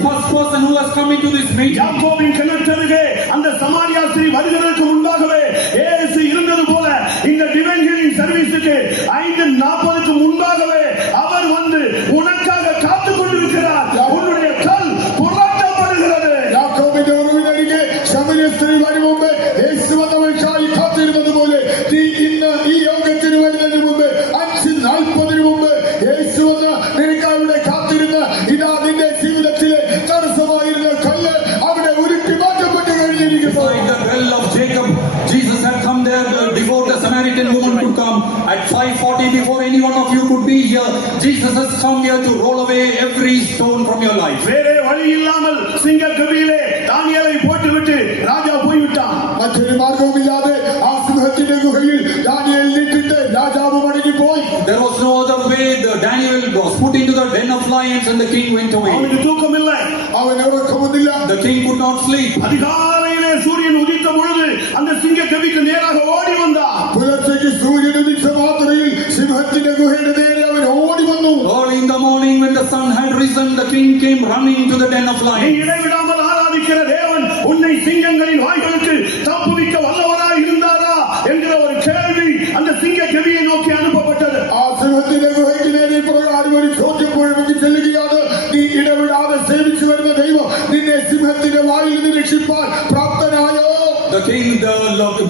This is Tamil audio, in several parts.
the first person who has come into this meeting. யாக்கோபின் கிணற்றருகே அந்த சமாரியா ஸ்திரீ வருகிறதற்கு முன்பாகவே இயேசு இருந்தது போல இந்த டிவைன் ஹீலிங் சர்வீஸுக்கு 5:40க்கு முன்பாகவே அவர் வந்து உனக்காக காத்துக் கொண்டிருக்கிறார். உன்னுடைய கல் புரட்டப்படுகிறது. யாக்கோபின் உறவினரிலே சமாரியா ஸ்திரீ வரும் முன்பே இயேசு வந்தவருக்காய் காத்திருந்தது போல ഇന്ന് ഈ യോഗത്തിന് വരുന്നതിന് മുമ്പ് 5:40 മുമ്പ് യേശു വന്ന് നിനക്കായി ഇവിടെ കാത്തിരുന്ന ഇതാ നിന്റെ ജീവിതത്തിലെ തടസ്സമായിരുന്ന കല്ല് അവിടെ ഉരുട്ടി മാറ്റപ്പെട്ട് കഴിഞ്ഞിരിക്കുന്നു. The well of Jacob, Jesus had come there before the Samaritan woman could come. At 5:40, before any one of you could be here, Jesus has come here to roll away every stone from your life. வேறே வழி இல்லாமல் சிங்க கவியிலே தானியேலை போட்டுவிட்டு ராஜா போய்விட்டான். മറ്റൊരു മാർഗവുമില്ലാതെ ആ സിംഹത്തിന്റെ ഗുഹയിൽ ദാനിയേൽ നിന്നിട്ട് രാജാവ് മടങ്ങിപ്പോയി. There was no other way. Daniel was put into the den of lions and the king went away. அவனுக்கு தூக்கமில்லை. അവന് ഉറക്കമൊന്നുമില്ല. The king could not sleep. அதிகாலையிலே சூரியன் உதித்த பொழுது அந்த சிங்க கவிக்கு நேராக ஓடி வந்தான். പുലർച്ചയ്ക്ക് സൂര്യൻ ഉദിച്ച മാത്രയിൽ സിംഹത്തിന്റെ ഗുഹയുടെ നേരെ അവൻ ഓടി വന്നു. Early in the morning when the sun had risen, the king came running to the den of நீ lions. இடைவிடாமல் ஆராதிக்கிற தேவன் உன்னை சிங்கங்களின் வாய்களுக்கு தப்புவிக்க வல்லவராய் இருந்தாரா என்கிற ஒரு கேள்வி அந்த சிங்க கவியை நோக்கி அனுப்பப்பட்டது. ആ സിംഹത്തിന്റെ ഗുഹയ്ക്ക് നേരെ പ്രകാരം ഒരു ചോദ്യം മുഴുവൻ ചെല്ലുകയാണ്. നീ ഇടവിടാതെ സേവിച്ചു വരുന്ന ദൈവം നിന്നെ സിംഹത്തിന്റെ വായിൽ നിന്ന് രക്ഷിപ്പാൻ പ്രാപ്തനായോ? The king,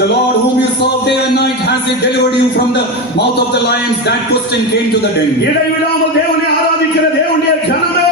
the Lord whom you serve day and night, has he delivered you from the mouth of the lions? That question came to the den. இடைவிடாமல் தேவனை ஆராதிக்கிற தேவனுடைய ஜனமே,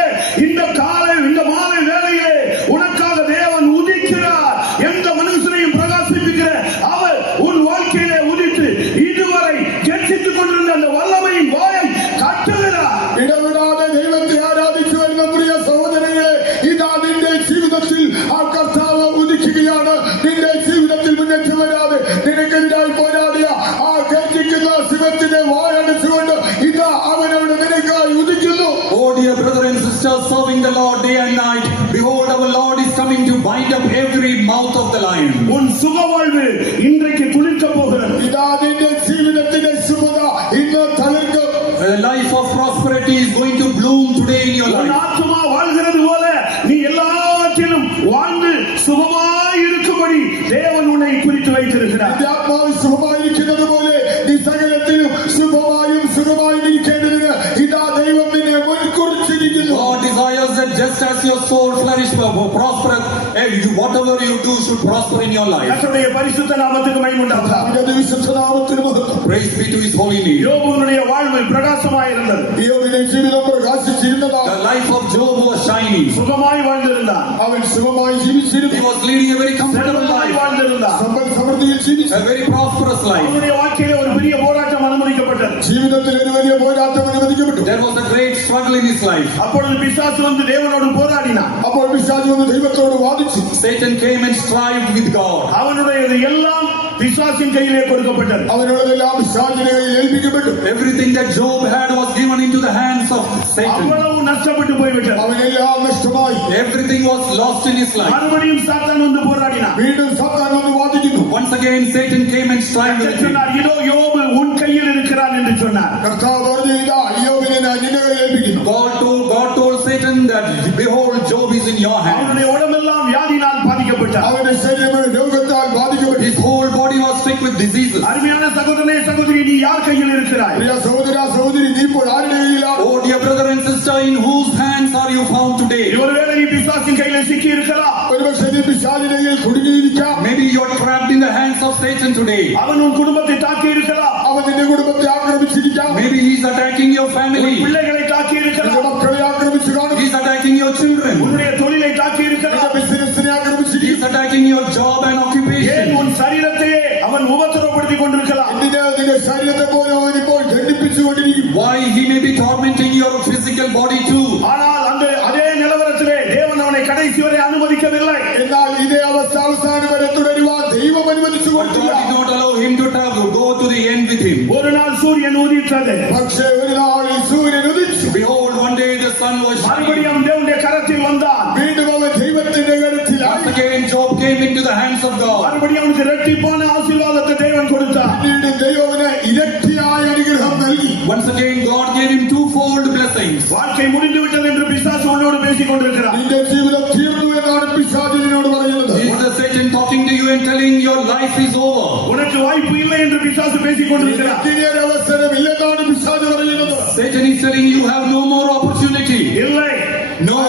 இந்த காலை இந்த மாலை வேளையிலே உனக்காக தேவன் உதிக்கிறார். எந்த மனுஷனையும் பிரகாசிப்பிக்கிற அவர் உன் வாழ்க்கையிலே உதித்து இதுவரை கெச்சித்துக் கொண்டிருந்த அந்த வல்லமையின் வாயை கட்டுகிறார். ഇടവിടാതെ ദൈവത്തെ ആരാധിച്ചു വരുന്ന പ്രിയ സഹോദരങ്ങളെ, ഇതാ നിന്റെ ജീവിതത്തിൽ ആ കർത്താവ് ഉദിക്കുകയാണ്. നിന്റെ ജീവിതത്തിൽ മുന്നേറ്റം വരാതെ നിനക്കെതിരായി പോരാടിയ ആ ഗർജിക്കുന്ന സിംഹത്തിന്റെ വായടച്ചുകൊണ്ട് ഇതാ അവനോട് നിനക്കായി ഉദിക്കുന്നു. Oh dear brother and sister, serving the Lord day and night, behold our Lord is coming to bind up every mouth of the lion. உன் சுகவாழ்வு இன்றைக்கு துளிர்க்க போகிறது. ഇതാ നിന്റെ ജീവിതത്തിന്റെ ശുഭത ഇന്ന് തളിർക്കും. The life of prosperity is going to bloom today in your உன் life. ஆத்துமா வாழ்கிறது போல நீ எல்லாத்திலும் வாழ்ந்து சுகமாய் இருக்கும்படி தேவன் உன்னை குறித்து வைத்திருக்கிறார். നിന്റെ ആത്മാവ് ശുഭമായിരിക്കുന്നത് പോലെ നീ സകലത്തിലും ശുഭമായും സുഖമായും ഇരിക്കേണ്ടതിന് ഇതാ ദൈവം നിന്നെ മുൻകുറിച്ചിരിക്കുന്നു. God desires that just as your soul flourish, prospereth, whatever you do should prosper in your life. கர்த்தருடைய பரிசுத்த நாமத்துக்கு மகிமை உண்டாவதாக. അവന്റെ വിശുദ്ധ നാമത്തിന് മഹത്വം. Praise be to his holy name. யோபுவினுடைய வாழ்வு பிரகாசமாய் இருந்தது. യോബിന്റെ ജീവിതം പ്രകാശിച്ചിരുന്നതാണ്. The life of Job was shining. சுகமாய் வாழ்ந்திருந்தான். അവൻ സുഖമായി ജീവിച്ചിരുന്നു. He was leading a very comfortable செல்வமாய் life, வாழ்ந்திருந்தான். സമ്പൽ സമൃദ്ധിയിൽ ജീവിച്ചു. a very prosperous life. அவனுடைய வாழ்க்கையிலே ஒரு பெரிய போராட்டம் அனுமதிக்கப்பட்டது. ജീവിതത്തിൽ ഒരു വലിയ പോരാട്ടം അനുവദിക്കപ്പെട്ടു. There was a great struggle in his life. அப்பொழுது பிசாசு வந்து தேவனோடு போராடினான். അപ്പോൾ പിശാച് വന്ന് ദൈവത്തോട് വാദിച്ചു. Satan came and strived with God. அவனுடைய எல்லாம் பிசாசின் கையிலே கொடுக்கப்பட்டது. അവനുള്ളതെല്ലാം പിശാചിന്റെ കയ്യിൽ ഏൽപ്പിക്കപ്പെട്ടു. Everything that Job had was given into the hands of Satan. அவ்வளவு நஷ்டப்பட்டு போய்விட்டது. അവനെല്ലാം നഷ്ടമായി. Everything was lost in his life. மறுபடியும் சாத்தான் வந்து போராடினான். വീണ്ടും സാത്താൻ വന്ന് വാദിക്കുന്നു. Once again Satan came and strived with him. சொன்னார், இதோ யோபு உன் கையில் இருக்கிறான் என்று சொன்னார். കർത്താവ് പറഞ്ഞു, ഇതാ യോബിനെ ഞാൻ നിന്റെ കയ്യിൽ ഏൽപ്പിക്കുന്നു. God told Satan that behold, Job is in your hand. அவனுடைய உடம்பெல்லாம் வியாதியினால் பாதிக்கப்பட்டார். അവന്റെ ശരീരം രോഗത്താൽ ബാധിക്കപ്പെട്ടു. His whole body was sick with diseases. அருமையான சகோதரனே சகோதரி, நீ யார் கையில் இருக்கிறாய்? പ്രിയ സഹോദര സഹോദരി, നീ ഇപ്പോൾ ആരുടെ കയ്യിലാണ്? Oh dear brother and sister, in whose hands are you found today? ஒருவேளை நீ பிசாசின் கையில் சிக்கி இருக்கலாம். ഒരുപക്ഷെ നീ പിശാചിന്റെ കയ്യിൽ കുടുങ്ങിയിരിക്കാം. Maybe you are trapped in the hands of Satan today. அவன் உன் குடும்பத்தை தாக்கி இருக்கலாம். അവൻ നിന്റെ കുടുംബത്തെ ആക്രമിച്ചിരിക്കാം. Maybe he is attacking your family. பிள்ளைகளை தாக்கி നിന്റെ இருக்கலாம். മക്കളെ ആക്രമിച്ചു കാണും. He is attacking your children. உன்னுடைய தொழிலை தாக்கி നിന്റെ இருக்கலாம். ബിസിനസിനെ He ആക്രമിച്ചിരിക്കും. is attacking your job and ஏன் occupation. உன் சரீரத்தையே அவன் உபத்திரப்படுத்திக் கொண்டிருக்கலாம். നിന്റെ ശരീരത്തെ പോലെ അവൻ ഇപ്പോൾ ഖണ്ഡിപ്പിച്ചുകൊണ്ടിരിക്കും. Why he may be tormenting your physical body too. ஆனால் அதே நிலவரத்திலே தேவன் அவனை கடைசி வரை அனுமதிக்கவில்லை. എന്നാൽ ഇതേ അവസ്ഥ അവസാനം വരെ തുടരുവാൻ ദൈവം അനുവദിച്ചു But God കൊടുത്തില്ല. did not allow him to go to the end with him. ஒரு நாள் சூரியன் உதித்தது. പക്ഷേ ഒരു നാളിൽ സൂര്യൻ ഉദിച്ചു. Behold, one day the sun was shining. மறுபடியும் தேவனுடைய கரத்தில் வந்தான். വീണ്ടും അവൻ ദൈവത്തിന്റെ കരത്തിലായി. Once again Job came into the hands of God. மறுபடியும் அவனுக்கு இரட்டிப்பான ஆசீர்வாதத்தை தேவன் கொடுத்தார். പിന്നീട് ദൈവത്തിന് ഇരട്ടിയായ അനുഗ്രഹം നൽകി. Once again God gave him twofold blessings. வாழ்க்கை முடிந்து விட்டது என்று பிசாசு உன்னோடு பேசிக் கொண்டிருக்கிறார். നിന്റെ ജീവിതം തീർന്നു എന്നാണ് പിശാച് നിന്നോട് പറയുന്നത്. Is the Satan talking to you and telling your life is over? உனக்கு வாய்ப்பு இல்லை என்று பிசாசு பேசிக் கொண்டிருக்கிறார். ഇനി ഒരു അവസരമില്ലെന്നാണ് പിശാച് പറയുന്നത്. Satan is telling you have no more opportunity. இல்லை, No.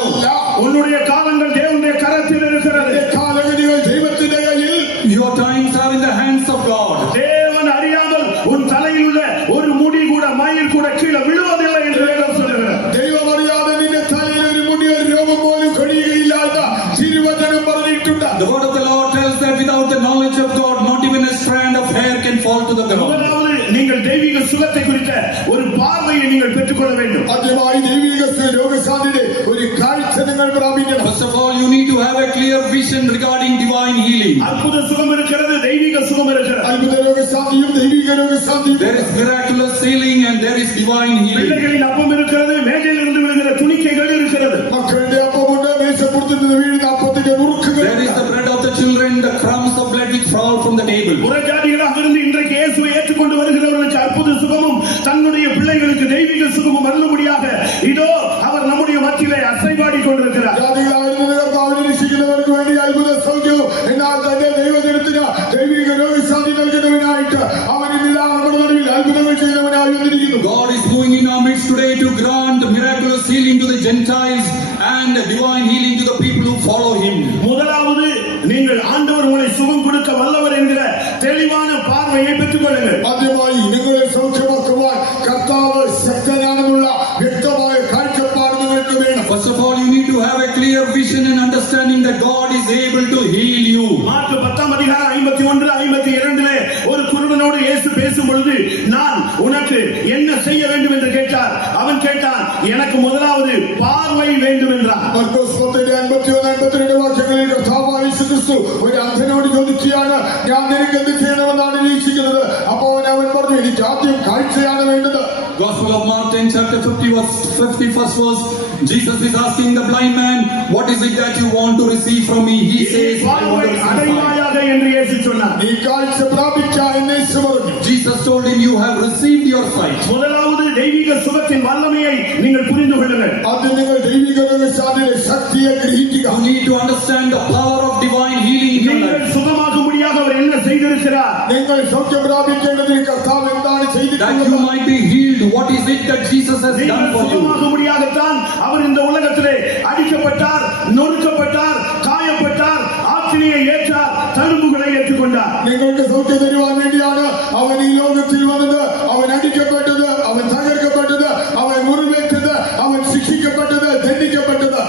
உன்னுடைய காலங்கள் தேவனுடைய கரத்தில் இருக்கிறது. കാലഗതികൾ ദൈവത്തിന്റെ കയ്യിൽ. Your times are in the hands of God. தேவன் அறியாமல் உன் தலையில் உள்ள ஒரு முடி கூட மயில் கூட கீழே விழுவதில்லை என்று வேதம் சொல்லுகிறது. ദൈവം അറിയാതെ നിന്റെ തലയിൽ ഒരു മുടി ഒരു രോഗം പോലും കഴിയുകയില്ല എന്ന് തിരുവചനം പറഞ്ഞിട്ടുണ്ട്. The word of the Lord tells that without the knowledge of God, not even a strand of hair can fall to the ground. முதலாவது நீங்கள் தெய்வீக சுகத்தை குறித்த ஒரு பார்வையை நீங்கள் பெற்றுக்கொள்ள வேண்டும். ആദ്യമായി ദൈവിക രോഗശാന്തിയുടെ ഒരു കാഴ്ച നിങ്ങൾ പ്രാപിക്കണം. First of all, you need to have a clear vision regarding divine healing. அற்புத சுகம் இருக்கிறது, தெய்வீக சுகம் இருக்கிறது. അത്ഭുത രോഗശാന്തിയും ദൈവിക രോഗശാന്തിയും. There is miraculous healing and there is divine healing. பிள்ளைகளின் அப்பம் இருக்கிறது, மேஜையில் இருந்து விழுகிற துணிக்கைகள் இருக்கிறது. മക്കളുടെ അപ്പമുണ്ട്, മേശപ്പുറത്ത് നിന്ന് വീഴുന്ന അപ്പത്തിന്റെ നുറുക്കുകൾ. There is the bread of the children, the crumbs of blood which fall from the table. புறஜாதிகளாக இருந்து இன்றைக்கு இயேசுவை ஏற்றுக்கொண்டு வருகிறவர்களுக்கு அற்புத சுகமும் தன்னுடைய பிள்ளைகளுக்கு தெய்வீக சுகமும் அருளும்படியாக இதோ அவர் நம்முடைய மத்தியிலே அசைவாடி கொண்டிருக்கிறார். ജാതികളായിരുന്ന കർത്താവിനെ രക്ഷിക്കുന്നവർക്ക് വേണ്ടി അത്ഭുത സൗഖ്യവും എന്നാൽ തന്റെ ദൈവജനത്തിന് ദൈവിക രോഗശാന്തി നൽകുന്നവനായിട്ട് അവൻ ഇന്നിതാ നമ്മുടെ നടുവിൽ അത്ഭുതങ്ങൾ ചെയ്യുന്നവനായി വന്നിരിക്കുന്നു. God is moving in our midst today to grant miraculous healing to the Gentiles and divine healing to the people who follow him. முதலாவது நீங்கள் ஆண்டவர் உங்களை சுகம் கொடுக்க வல்லவர் என்கிற தெளிவான பார்வையை பெற்றுக் கொள்ளுங்கள். ആദ്യമായി നിങ്ങളെ സൗഖ്യമാക്കുവാൻ കർത്താവ് ശക്തനാണെന്നുള്ള വ്യക്തമായ കാഴ്ചപ്പാട് നിങ്ങൾക്ക് വേണം. First of all, you need to have a clear vision and understanding that God is able to heal you. Mark 10:51-52 ஒரு குருடனோடு இயேசு பேசும் பொழுது நான் உனக்கு என்ன செய்ய வேண்டும் என்று கேட்டார். அவன் கேட்டான், எனக்கு முதலாவது பார்வை வேண்டும் என்றான். മർക്കോസ് 10:51-52 വാക്യങ്ങളിൽ കർത്താവായ യേശുക്രിസ്തു ഒരു അന്ധനോട് ചോദിക്കുകയാണ്, ഞാൻ നിനക്ക് എന്ത് ചെയ്യണമെന്നാണ് നിരീക്ഷിക്കുന്നത്. അപ്പോൾ അവൻ പറഞ്ഞു, എനിക്ക് ആദ്യം കാഴ്ചയാണ് വേണ്ടത്. Gospel of Mark 10 chapter 51st verse. Jesus is asking the blind man, what is it that you want to receive from me? He says, I want பார்வை to receive sight. அடைவாயாக என்று இயேசு சொன்னார். നീ കാഴ്ച പ്രാപിക്കാം എന്ന് യേശു പറഞ്ഞു. Jesus told him, you have received your sight. முதலாவது தெய்வீக சுகத்தின் வல்லமையை நீங்கள் புரிந்து கொள்ளுங்கள். ആദ്യം നിങ്ങൾ ദൈവിക രോഗശാന്തിയുടെ ശക്തിയെ ഗ്രഹിക്കുക. You need to understand the power of divine healing in your நீங்கள் life. சுகமாகும்படியாக அவர் என்ன செய்திருக்கிறார்? നിങ്ങൾ സൗഖ്യം പ്രാപിക്കേണ്ടതിന് കർത്താവ് എന്താണ് That ചെയ്തിട്ടുള്ളത്? you might be healed. What is it that Jesus has done நீங்கள் for you? சுகமாகும்படியாகத்தான் அவர் இந்த உலகத்திலே அடிக்கப்பட்டார், நொறுக்கப்பட்டார், காயப்பட்டார், ஆக்கினையை ஏற்றார், தழும்புகளை ஏற்றுக்கொண்டார். നിങ്ങൾക്ക് സൗഖ്യം തരുവാൻ വേണ്ടിയാണ് അവൻ ഈ ലോകത്തിൽ വന്നത്. അവൻ അടിക്കപ്പെട്ടത്, അവൻ തകർക്കപ്പെട്ടത്, അവൻ മുറിവേറ്റത്, അവൻ ശിക്ഷിക്കപ്പെട്ടത്, ദണ്ഡിക്കപ്പെട്ടത്.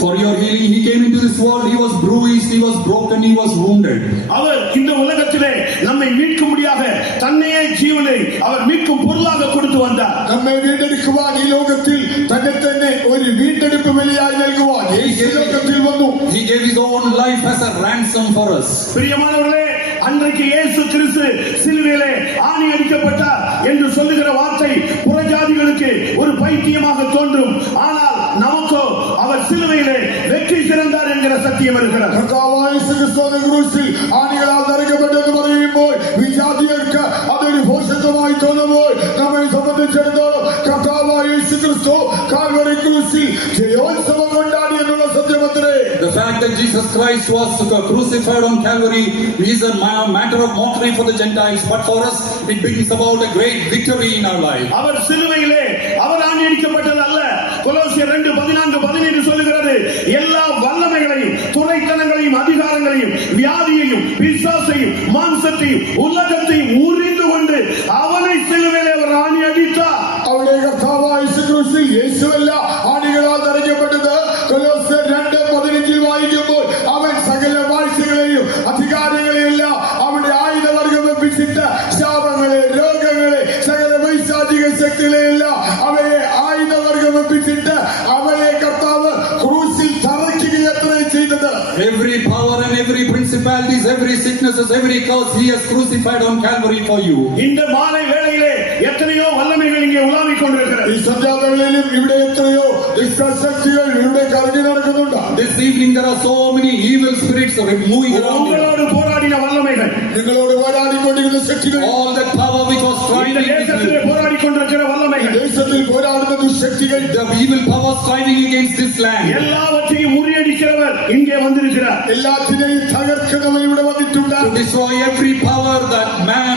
For your healing, he came into this world. He was bruised, he was broken, he was wounded. அவர் இந்த உலகத்திலே நம்மை மீட்கும்படியாக தன்னையே ஜீவனை அவர் மீட்கும் பொருளாக கொடுத்து வந்தார். നമ്മെ വീണ്ടെടുക്കുവാൻ ഈ ലോകത്തിൽ തന്നെ തന്നെ ഒരു വീണ്ടെടുപ്പ് ബലിയായി നൽകുവാൻ യേശു ലോകത്തിൽ വന്നു. He gave his own life as a ransom for us. பிரியமானவர்களே, அன்றைக்கு இயேசு கிறிஸ்து சிலுவையிலே ஆணி அடிக்கப்பட்டார் என்று சொல்லுகிற வார்த்தை புறஜாதிகளுக்கு ஒரு பைத்தியமாக தோன்றும். ஆனால் நமக்கோ அவர் சிலுவையிலே வெற்றி சிறந்தார் என்கிற சத்தியம் இருக்கிறது. കർത്താവായ യേശു ക്രിസ്തുവിന്റെ ക്രൂശിൽ ആണികളാൽ തറയ്ക്കപ്പെട്ടെന്ന് പറയുമ്പോൾ വിജാതിയർക്ക് അതൊരു ഭോഷത്വമായി തോന്നുമ്പോൾ നമ്മെ സംബന്ധിച്ചിടത്തോളം കർത്താവായ യേശു ക്രിസ്തു കാൽവരി ക്രൂശിൽ ജയോത്സവം കൊണ്ടാടി എന്നുള്ള സത്യമത്രേ. The fact that Jesus Christ was crucified on Calvary is a matter of mockery for the Gentiles, but for us it brings about a great victory in our life. அவர் சிலுவையிலே அவர் ஆணி அடிக்கப்பட்டது அல்ல. கொலோசியர் 2:14-17 சொல்லுகிறது, எல்லா வல்லமைகளையும், துரைத்தனங்களையும், அதிகாரங்களையும், வியாதியையும், பிசாசையும், மாம்சத்தையும், உலகத்தையும் உரிந்து கொண்டு அவனை சிலுவையிலே அவர் ஆணி அடித்தார். അവിടെ കർത്താവായ യേശു ക്രൂശിൽ യേശുവല്ല ആണികളാൽ തറയ്ക്കപ്പെട്ടത്. കൊലോസ്യർ 2:15 വായിക്കുമ്പോൾ അവൻ സകല വാഴ്ചകളെയും അധികാരങ്ങളെയും എല്ലാം അവിടെ ആയുധവർഗം വെപ്പിച്ചിട്ട് ശാപങ്ങളെ, രോഗങ്ങളെ, സകല വൈശാചിക ശക്തികളെയെല്ലാം അവയെ ആയുധവർഗം വെപ്പിച്ചിട്ട് അവയെ കർത്താവ് ക്രൂശിൽ തറയ്ക്കുകയത്രേ ചെയ്തത്. Every power and every principalities, every sicknesses, every curse he has crucified on Calvary for you. இந்த மாலை வேளையிலே எத்தனையோ வல்லமைகள் இங்கே உலாவிக் கொண்டிருக்கிறது. ഈ സന്ധ്യാവേളയിലും ഇവിടെ എത്രയോ ദുഷ്ടശക്തികൾ ഇവിടെ കറങ്ങി നടക്കുന്നുണ്ട്. This evening there are so many evil spirits moving around you. உங்களோடு போராடின வல்லமைகள், നിങ്ങളോട് പോരാടിക്കൊണ്ടിരുന്ന ശക്തികൾ, All that power which was இந்த striving with தேசத்திலே you. போராடிக் கொண்டிருக்கிற வல்லமைகள், ദേശത്തിൽ പോരാടുന്ന துர்சக்திகள் the evil power striving against this land. எல்லாவற்றையும் முறியடிக்கிறவர் இங்கே வந்திருக்கிறார். எல்லாத்தினையும் தகர்க்கிறவன் ഇവിടെ വന്നിട്ടുണ്ട്. To destroy every power that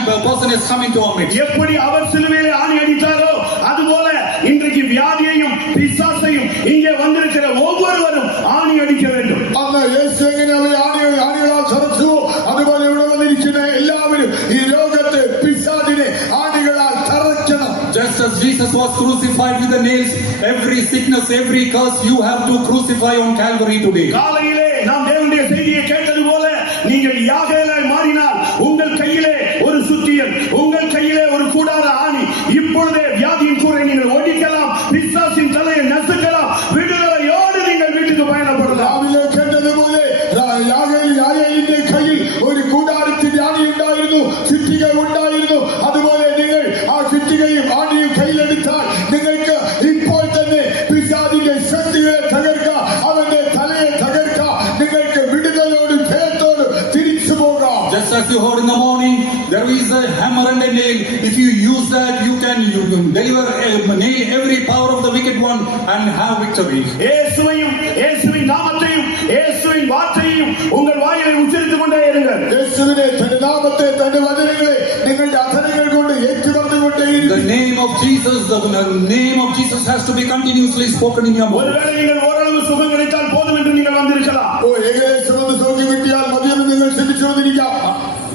the person has come into our midst. எப்படி அவர் சிலுவையிலே ஆணி அடித்தாரோ அதுபோல இன்றைக்கு வியாதியையும் பிசாசையும் இங்கே வந்திருக்கிற ஒவ்வொருவரும் ஆணி அடிக்க வேண்டும். അന്ന് യേശു എങ്ങനെ അവരെ ആണികളാൽ തറച്ചു അതുപോലെ ഇവിടെ വന്നിരിക്കുന്ന എല്ലാവരും ഈ ലോകത്തെ പിശാചിനെ ആണികളാൽ തറയ്ക്കണം. Just as Jesus was crucified with the nails, every sickness, every curse you have to crucify on Calvary today. காலையிலே நாம் தேவனுடைய செய்தியை கேட்டது போல நீங்கள் யாகேலாய் மாறினால் உங்கள் கையிலே ஒரு சுத்தியல், உங்கள் கையிலே ஒரு கூடார ஆணி, இப்பொழுதே வியாதியின் கூரை நீங்கள் ஒடிக்கலாம், பிசாசின் தலையை நசுக்கலாம், விடுதலையோடு நீங்கள் வீட்டுக்கு பயணப்படலாம். രാവിലെ കേട്ടതുപോലെ യാഗേലിന്റെ കയ്യിൽ ഒരു കൂടാരത്തിന്റെ ആണി ഉണ്ടായിരുന്നു, ചുറ്റിക ഉണ്ടായിരുന്നു. അതുപോലെ നിങ്ങൾ ആ ചുറ്റികയും ആണിയും കയ്യിലെടുത്താൽ നിങ്ങൾക്ക് ഇപ്പോൾ തന്നെ പിശാചിന്റെ ശക്തിയെ തകർക്കാം, അവന്റെ തലയെ തകർക്കാം. നിങ്ങൾക്ക് വിടുതലോട് ഭയത്തോട് തിരിച്ചു പോകാം. Just as you heard in the morning, there is a hammer and a nail. If you use that, you can deliver nail every power of the wicked one and have victory. இயேசுவையும் இயேசுவின் நாமத்தையும் இயேசுவின் வார்த்தையையும் உங்கள் வாயிலை உச்சரித்துக் கொண்டே இருங்கள். യേശുവിനെ തന്റെ നാമത്തെ തന്റെ വചനങ്ങളെ നിങ്ങളുടെ അധരങ്ങൾ കൊണ്ട് ഏറ്റുപറഞ്ഞുകൊണ്ടേയിരിക്കും. The name of Jesus has to be continuously spoken in your mouth. ஒருவேளை நீங்கள் ஓரளவு சுகம் கிடைத்தால் போதும் என்று நீங்கள் வந்திருக்கலாம். ഏകദേശം ഒന്ന് സൗഖ്യം കിട്ടിയാൽ മതിയെന്ന് നിങ്ങൾ ചിന്തിച്ചു വന്നിരിക്കാം.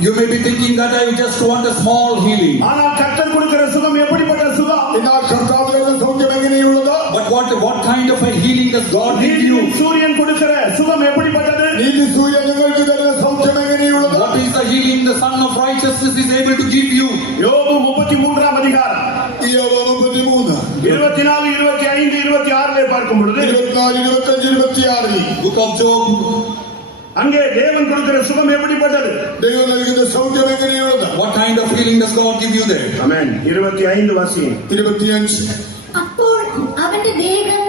You may be thinking that I just want a small healing. ஆனால் கர்த்தர் கொடுக்கிற சுகம் எப்படிப்பட்ட சுகம்? എന്നാൽ കർത്താവിന്റെ സൗഖ്യം എങ്ങനെയുള്ളത്? But what kind of a healing does God give you? சூரியன் கொடுக்கிற சுகம் எப்படிப்பட்டது? നീതി സൂര്യൻ നിങ്ങൾക്ക് തരുന്ന സൗഖ്യം എങ്ങനെയുള്ളത്? What is the healing the Son of Righteousness is able to give you? யோபு 33 அதிகாரம் യോബ് 33 24, 25, 26 பார்க்கும் பொழுது 24, 25, 26 Book of Job. அங்கே தேவன் கொடுக்கிற சுகம் எப்படிப்பட்டது? ദൈവം നൽകുന്ന സൗഖ്യം എങ്ങനെയുള്ളത്? What kind of healing does God give you there? ആമേൻ. 25 വാസിയും 25 അപ്പോൾ അവന്റെ ദേഹം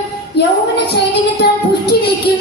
യൗവന ചൈതന്യത്താൽ പുഷ്ടിയിലേക്കും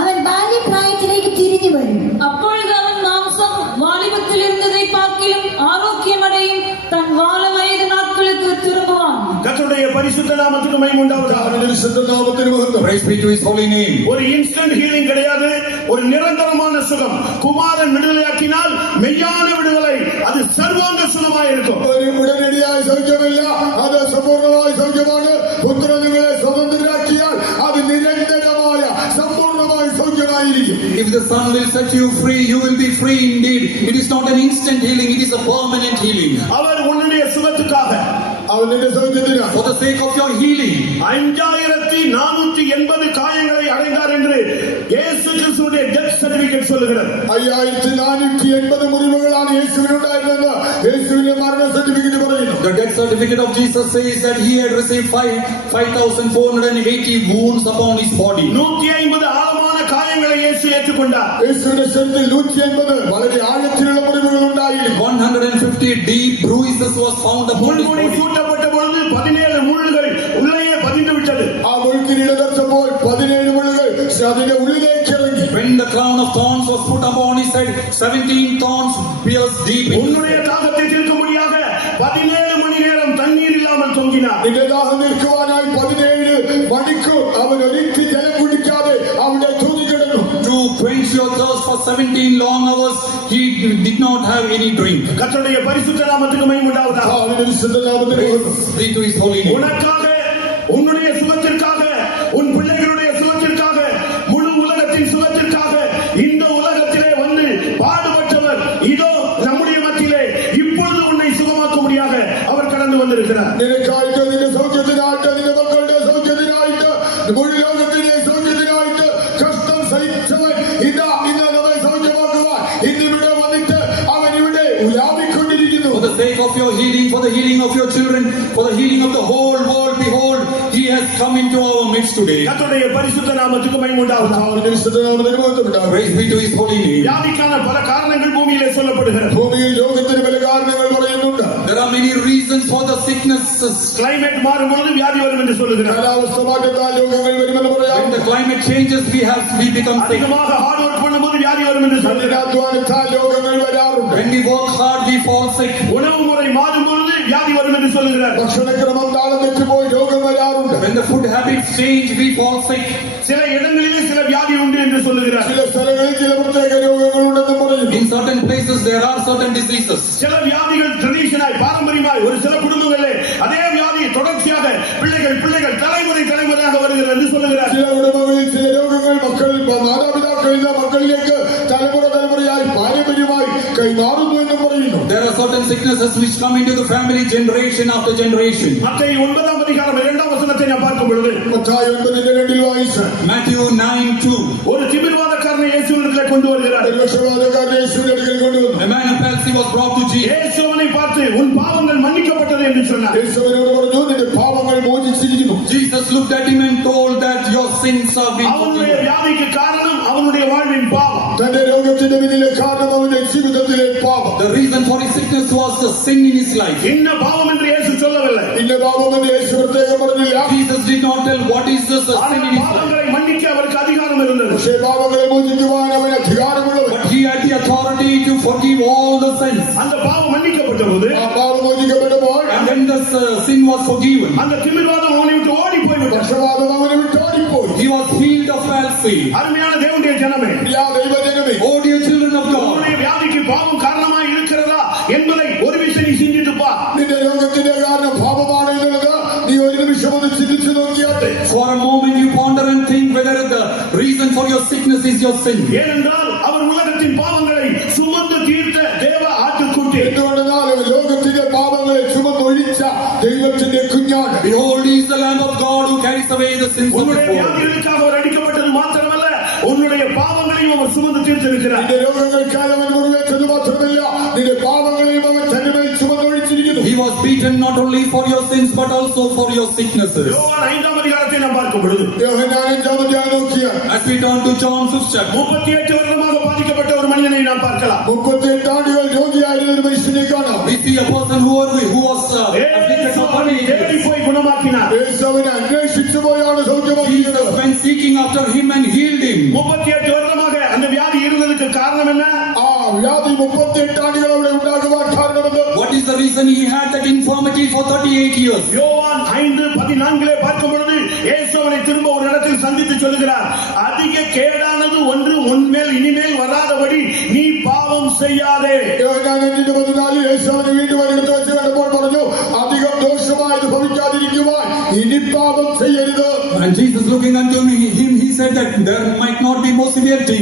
അവൻ ബാല്യപ്രായത്തിലേക്ക് തിരിഞ്ഞു വരും. அப்பொழுது அவன் மாம்சம் வாலிபத்தில் இருந்ததை பார்க்கிலும் ஆரோக்கியமடையும், தன் வாழ வயது நாட்களுக்கு திரும்புவான். கர்த்தருடைய பரிசுத்த நாமத்துக்கு மகிமை உண்டாவதாக. പരിശുദ്ധ നാമത്തിന് മഹത്വം. Praise be to His holy name. ஒரு இன்ஸ்டன்ட் ஹீலிங் கிடையாது, ஒரு நிரந்தரமான சுகம். குமாரன் விடுதலையாக்கினால் மெய்யான விடுதலை, அது சர்வாங்க சுகமாய் இருக்கும். ഒരു ഉടനടിയായ സൗഖ്യമല്ല, അത് സമ്പൂർണ്ണമായ സൗഖ്യമാണ്. പുത്രൻ നിങ്ങളെ സ്വതന്ത്രരാക്കിയാൽ അത് നിരന്തരമായ സമ്പൂർണ്ണമായ സൗഖ്യമായിരിക്കും. If the Son will set you free, you will be free indeed. It is not an instant healing, it is a permanent healing. அவர் உன்னுடைய சுகத்துக்காக അവൻ നിന്റെ സൗഖ്യത്തിനാണ്. For the sake of your healing, 5480 കായங்களை അടയ്ந்தார் என்று இயேசு கிறிஸ்துவின் டெத் சர்டிபிகேட் சொல்லுகிறது. 5480 മുറിവുകളാണ് യേശുവിനുണ്ടായിരുന്നത് യേശുവിന്റെ മരണ സർട്ടിഫിക്കറ്റ് പറയുന്നു. the death certificate of Jesus says that He had received 5,480 wounds upon His body. 150 ആഴமான காயங்களை இயேசு ஏற்றுக்கொண்டார். യേശുവിന്റെ ശരീരത്തിൽ 150 വളരെ ആഴത്തിലുള്ള മുറിവുകൾ ഉണ്ടായിരുന്നു. 150 deep bruises was found upon His முள்முடி body. சூட்டப்பட்ட பொழுது 17 முள்ளுகள் உள்ளே பதிந்து விட்டது. ആ മുൾക്കിരീടം ധരിച്ചപ്പോൾ 17 മുള്ളുകൾ അതിന്റെ ഉള്ളിലേക്ക് ഇറങ്ങി. When the crown of thorns was put upon His head, 17 thorns pierced deep into His உன்னுடைய head. தாகத்தை தீர்க்கும்படியாக 17 மணி நேரம் தண்ணீர் இல்லாமல் தொங்கினார். നിന്റെ ദാഹം തീർക്കുവാനായി 17 മണിക്കൂർ അവൻ ഒരിക്കലും ജലം കുടിക്കാതെ അവിടെ തൂങ്ങിക്കിടന്നു. To quench your thirst for 17 long hours, He did not have any drink. கர்த்தருடைய பரிசுத்த நாமத்துக்கு மகிமை உண்டாவதாக. അവന്റെ വിശുദ്ധ നാമത്തിന് മഹത്വം. Be to His holy name. உனக்காக, உன்னுடைய சுகத்திற்காக, உன் பிள்ளைகளுடைய சுகத்திற்காக, முழு உலகத்தின் சுகத்திற்காக இந்த உலகத்திலே வந்து பாடுபட்டவர் இதோ நம்முடைய மத்தியிலே இப்பொழுது உன்னை சுகமாக்கும்படியாக அவர் கடந்து வந்திருக்கிறார். നിനക്കായിട്ട് നിന്റെ സൗഖ്യത്തിനായിട്ട് നിന്റെ മക്കളുടെ സൗഖ്യത്തിനായിട്ട് മുഴു ലോകത്തിന്റെ സൗഖ്യത്തിനായിട്ട് കഷ്ടം സഹിച്ചവൻ ഇതാ ഇന്ന് നമ്മെ സൗഖ്യമാക്കുവാൻ ഇന്നിവിടെ വന്നിട്ട് അവൻ ഇവിടെ വ്യാപിക്കൊണ്ടിരിക്കുന്നു. For the sake of your healing, for the healing of your children, for the healing of the whole world, behold, He has come into our midst today. கர்த்தருடைய பரிசுத்த நாமத்துக்கு மகிமை உண்டாவதாக. അവന്റെ വിശുദ്ധ നാമത്തിന് മഹത്വം ഉണ്ടാകട്ടെ. Praise be to His holy name. வியாதிக்கான பல காரணங்கள் பூமியிலே சொல்லப்படுகிறது. ഭൂമിയിൽ രോഗത്തിന് പല കാരണങ്ങൾ പറയുന്നുണ്ട്. There are many reasons for the sicknesses. Climate மாறும் பொழுது வியாதி வரும் என்று சொல்லுகிறார். കാലാവസ്ഥ മാറ്റത്താൽ രോഗങ്ങൾ വരുമെന്ന് പറയാം. When the climate changes, we become sick. அதிகமாக ஹார்ட் ஒர்க் பண்ணும்போது வியாதி வரும் என்று சொல்லுகிறார். കഠിനാധ്വാനത്താൽ രോഗങ്ങൾ വരാറുണ്ട്. When we work hard, we fall sick. உணவு முறை மாறும் பொழுது வியாதி வரும் என்று சொல்லுகிறார். ഭക്ഷണക്രമം താളം തെറ്റുപോയി രോഗം വരാറുണ്ട്. When the food habits change, we fall sick. சில இடங்களிலே சில வியாதி உண்டு என்று சொல்லுகிறார். ചില സ്ഥലങ്ങളിൽ ചില പ്രത്യേക രോഗങ്ങൾ ഉണ്ടെന്ന് പറയുന്നു. In certain places, there are certain diseases. சில வியாதிகள் ட்ரெடிஷனாய் பாரம்பரியமாய் ஒரு சில குடும்பங்களிலே அதே வியாதி தொடர்ச்சியாக பிள்ளைகள் தலைமுறையாக வருகிறது என்று சொல்லுகிறார். ചില കുടുംബങ്ങളിൽ ചില രോഗങ്ങൾ മാതാപിതാക്കളിൽ നിന്ന് മക്കളിലേക്ക് തലമുറയായി പാരമ്പര്യമായി കൈമാറുന്നു എന്ന് പറയുന്നു. There are certain sicknesses which come into the family generation after generation. மத்தேயு 9ஆம் அதிகாரம் 2ஆம் வசனத்தை நாம் பார்க்கும் பொழுது മത്തായി 9:2 വായിച്ച് Matthew 9:2. ஒரு திமிர்வாதக்காரனை இயேசுவினிடத்திலே கொண்டு வருகிறார். ഒരു പക്ഷപാതക്കാരനെ യേശുവിന്റെ അടുക്കൽ കൊണ്ടുവന്നു. A man of palsy was brought to Jesus. இயேசு அவனை பார்த்து உன் பாவங்கள் மன்னிக்கப்பட்டது என்று சொன்னார். യേശുവിനോട് പറഞ്ഞു നിന്റെ പാപങ്ങൾ മോചിച്ചിരിക്കുന്നു. Jesus looked at him and told that your sins have been அவனுடைய forgiven. வியாதிக்கு காரணம் அவனுடைய வாழ்வின் பாவம். തന്റെ രോഗത്തിന്റെ പിന്നിലെ കാരണം അവന്റെ ജീവിതത്തിലെ പാപം. The reason for his sickness was the sin in his life. என்ன பாவம் என்று இயேசு சொல்லவில்லை. ഇന്ന പാപമെന്ന് യേശു പ്രത്യേകം പറഞ്ഞില്ല. Jesus did not tell what is this sin in his life. பாவங்களை மன்னிக்க அவருக்கு அதிகாரம் இருந்தது. പക്ഷേ പാപങ്ങളെ മോചിക്കുവാൻ അവന് അധികാരമുള്ളത്. But he had the authority to forgive all the sins. அந்த பாவம் மன்னிக்கப்பட்ட போது ആ പാപം മോചിക്കപ്പെടുമ്പോൾ And when the sin was forgiven, அந்த திமிர்வாதம் அவனை விட்டு ஓடி போய்விட்டது. പക്ഷപാതം അവനെ വിട്ടോടിപ്പോയി. he was healed of palsy. அருமையான தேவனுடைய ஜனமே, യാ ദൈവജനമേ, Oh dear children of God, உன்னுடைய வியாதிக்கு பாவம் காரணமாக இருக்கிறதா என்பதை ஒரு விஷயம் நீ சிந்தித்து பார். നിന്റെ രോഗത്തിന്റെ കാരണം പാപമാണ് എന്നുള്ളത് നീ ഒരു നിമിഷം ഒന്ന് ചിന്തിച്ചു നോക്കിയാട്ടെ. for a moment you ponder and think whether the reason for your sickness is your sin. ஏனென்றால் அவர் உலகத்தின் பாவங்களை சுமந்து தீர்த்த தேவ ஆட்டுக்குட்டி. എന്തുകൊണ്ടെന്നാൽ ലോകത്തിന്റെ പാപങ്ങളെ ചുമന്നൊഴിച്ച ദൈവത്തിന്റെ കുഞ്ഞാണ്. Behold, he is the Lamb of God who carries away the sins of the உன்னுடைய world. வியாதிகளுக்காக அவர் அடிக்கப்பட்டது மாத்திரமல்ல, உன்னுடைய பாவங்களையும் அவர் சுமந்து தீர்த்திருக்கிறார். നിന്റെ രോഗങ്ങൾക്കായി അവൻ മുറിവേറ്റത് മാത്രമല്ല, നിന്റെ പാപങ്ങളെയും അവൻ തന്മേൽ ചുമന്നൊഴിച്ചിരിക്കുന്നു. He was beaten not only for your sins but also for your sicknesses. யோவான் 5ஆம் அதிகாரத்தை நாம் பார்க்கும் பொழுது യോഹന്നാൻ 5-ാം അധ്യായം നോക്കിയാൽ As we turn to John 5th chapter, 38 வருடமாக பாதிக்கப்பட்ட ஒரு மனிதனை நாம் பார்க்கலாம். 38 ആണ്ടുകൾ രോഗിയായിരുന്ന ഒരു മനുഷ്യനെ കാണാം. we see a person who was afflicted for 30 தேடி years. போய் குணமாக்கினார். യേശു അവനെ അന്വേഷിച്ചു പോയാണ് സൗഖ്യമാക്കിയത്. Jesus went seeking after him and healed him. 38 வருடமாக அந்த வியாதி இருந்ததுக்கு காரணம் என்ன? ആ വ്യാധി 38 ആണ്ടുകൾ അവിടെ ഉണ്ടാകുവാൻ കാരണമെന്ന് What is the reason he had that infirmity for 38 years? யோவான் 5:14 பார்க்கும் பொழுது இயேசு அவனை திரும்ப ஒரு இடத்தில் சந்தித்து சொல்லுகிறார், அதிக கேடானது ஒன்று உன்மேல் இனிமேல் வராதபடி நீ பாவம் செய்யாதே. യോഹന്നാൻ 5:14 യേശു അവനെ വീണ്ടും അടുത്ത് വെച്ച് കണ്ടപ്പോൾ പറഞ്ഞു, അധികം ദോഷമായത് ഭവിക്കാതിരിക്കുവാൻ ഇനി പാപം ചെയ്യരുത്. And Jesus looking unto him, he said that there might not be more severity.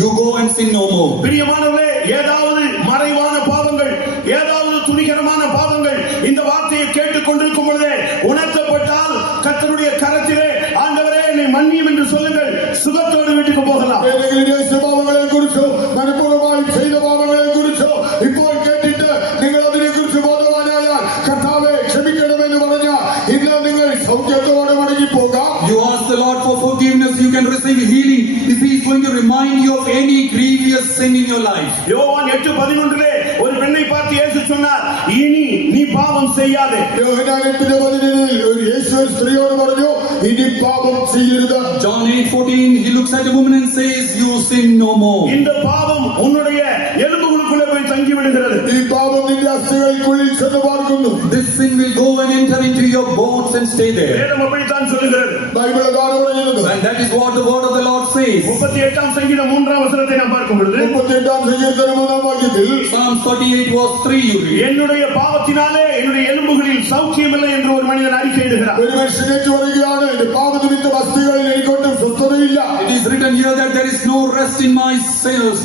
You go and sin no more. பிரியமானவர்களே, ஏதாவது மறைவான பாவங்கள், ஏதாவது துணிகரமான பாவங்கள் இந்த வார்த்தையை கேட்டுக் கொண்டிருக்கும் பொழுதே உணர்த்தப்பட்டால் கர்த்தருடைய கரத்திலே ஆண்டவரே என்னை மன்னியும் என்று சொல்லுங்கள், சுகத்தோடு வீட்டுக்கு போகலாம். ഏതെങ്കിലും രഹസ്യപാപങ്ങളെ കുറിച്ചോ മനഃപൂർവ്വമായി ചെയ്ത പാപങ്ങളെ കുറിച്ചോ ഇപ്പോൾ കേട്ടിട്ട് നിങ്ങൾ അതിനെ കുറിച്ച് ബോധവാനായാൽ കർത്താവേ ക്ഷമിക്കണമെന്ന് പറഞ്ഞാൽ ഇന്ന് നിങ്ങൾ സൗഖ്യത്തോടെ മടങ്ങി പോകാം. You ask the Lord for forgiveness, you can receive healing if he is going to remind you of any grievous sin in your life. யோவான் 8:11 ஒரு பெண்ணை பார்த்து இயேசு சொன்னார், இனி நீ பாவம் செய்யாதே. യോഹന്നാൻ 8:11 ഒരു യേശു സ്ത്രീയോട് പറഞ്ഞു, ഇനി പാപം ചെയ്യരുത്. John 8:14, he looks at a woman and says, you sin no more. இந்த பாவம் உன்னுடைய எலும்புகளுக்குள்ளே போய் தங்கி விடுகிறது. ഈ പാപം നിന്റെ അസ്ഥികൾക്കുള്ളിൽ ചെന്ന് പാർക്കുന്നു. This sin will go and enter into your bones and stay there. வேதம் அப்படித்தான் சொல்லுகிறது. ബൈബിൾ അതാണ് പറയുന്നത്. And that is what the word of the Lord says. 38ஆம் சங்கீதம் 3ஆம் வசனத்தை நாம் பார்க்கும் பொழுது 38-ാം സങ്കീർത്തനം 3-ാം വാക്യത്തിൽ Psalms 38 verse 3 you read. என்னுடைய பாவத்தினாலே என்னுடைய எலும்புகளில் சௌக்கியமில்லை என்று ஒரு மனிதன் அறிக்கையிடுகிறார். ഒരു മനുഷ്യൻ ഏറ്റു പറയുകയാണ്, എന്റെ പാപനിമിത്തം അസ്ഥികളിൽ എനിക്കൊട്ടും സ്വസ്ഥതയില്ല. It is written here that there is no rest in my